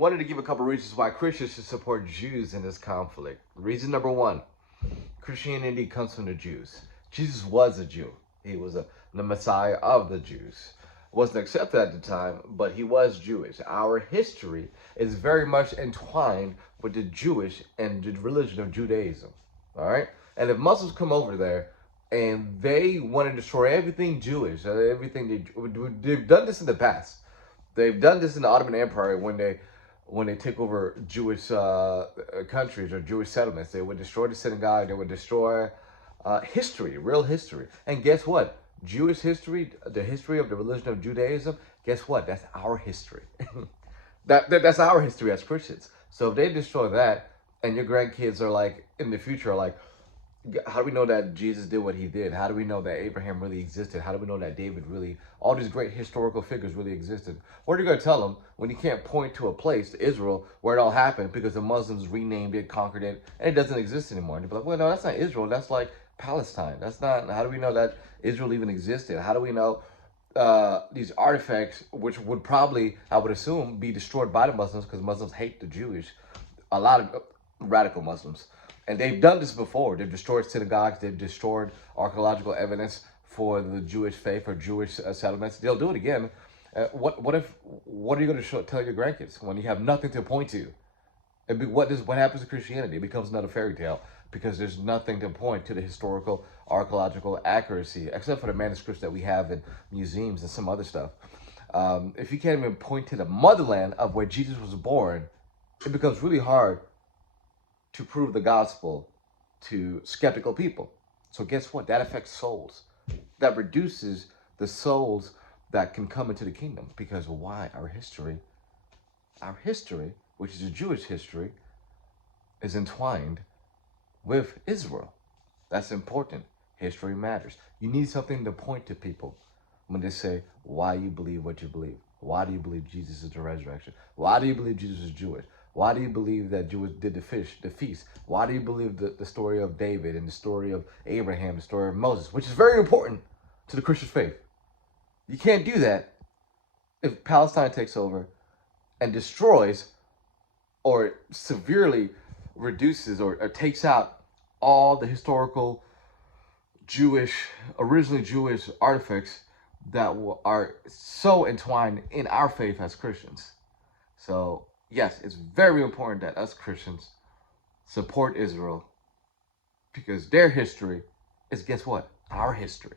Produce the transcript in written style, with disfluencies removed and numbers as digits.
wanted to give a couple reasons why Christians should support Jews in this conflict. Reason number one, Christianity comes from the Jews. Jesus was a Jew. He was the Messiah of the Jews. Wasn't accepted at the time, but he was Jewish. Our history is very much entwined with the Jewish and the religion of Judaism. All right? And if Muslims come over there and they want to destroy everything Jewish, they've done this in the past. They've done this in the Ottoman Empire when they take over Jewish countries or Jewish settlements. They would destroy the synagogue. They would destroy history, real history. And guess what? Jewish history, the history of the religion of Judaism, guess what? That's our history. That's our history as Christians. So if they destroy that, and your grandkids are like, in the future, are like, how do we know that Jesus did what he did? How do we know that Abraham really existed? How do we know that David really, all these great historical figures really existed? What are you going to tell them when you can't point to a place, Israel, where it all happened because the Muslims renamed it, conquered it, and it doesn't exist anymore? And you'll be like, well, no, that's not Israel. That's like Palestine. That's not, how do we know that Israel even existed? How do we know these artifacts, which would probably, I would assume, be destroyed by the Muslims because Muslims hate the Jewish, a lot of radical Muslims. And they've done this before. They've destroyed synagogues. They've destroyed archaeological evidence for the Jewish faith or Jewish settlements. They'll do it again. What are you going to tell your grandkids when you have nothing to point to? What happens to Christianity? It becomes another fairy tale because there's nothing to point to the historical, archaeological accuracy, except for the manuscripts that we have in museums and some other stuff. If you can't even point to the motherland of where Jesus was born, it becomes really hard to prove the gospel to skeptical people. So guess what? That affects souls. That reduces the souls that can come into the kingdom. Because why? Our history, which is a Jewish history, is entwined with Israel. That's important. History matters. You need something to point to people when they say why you believe what you believe. Why do you believe Jesus is the resurrection? Why do you believe Jesus is Jewish? Why do you believe that Jews did the feast? Why do you believe the story of David and the story of Abraham, the story of Moses, which is very important to the Christian faith? You can't do that if Palestine takes over and destroys or severely reduces or takes out all the historical originally Jewish artifacts that are so entwined in our faith as Christians. So yes, it's very important that us Christians support Israel because their history is, guess what? Our history.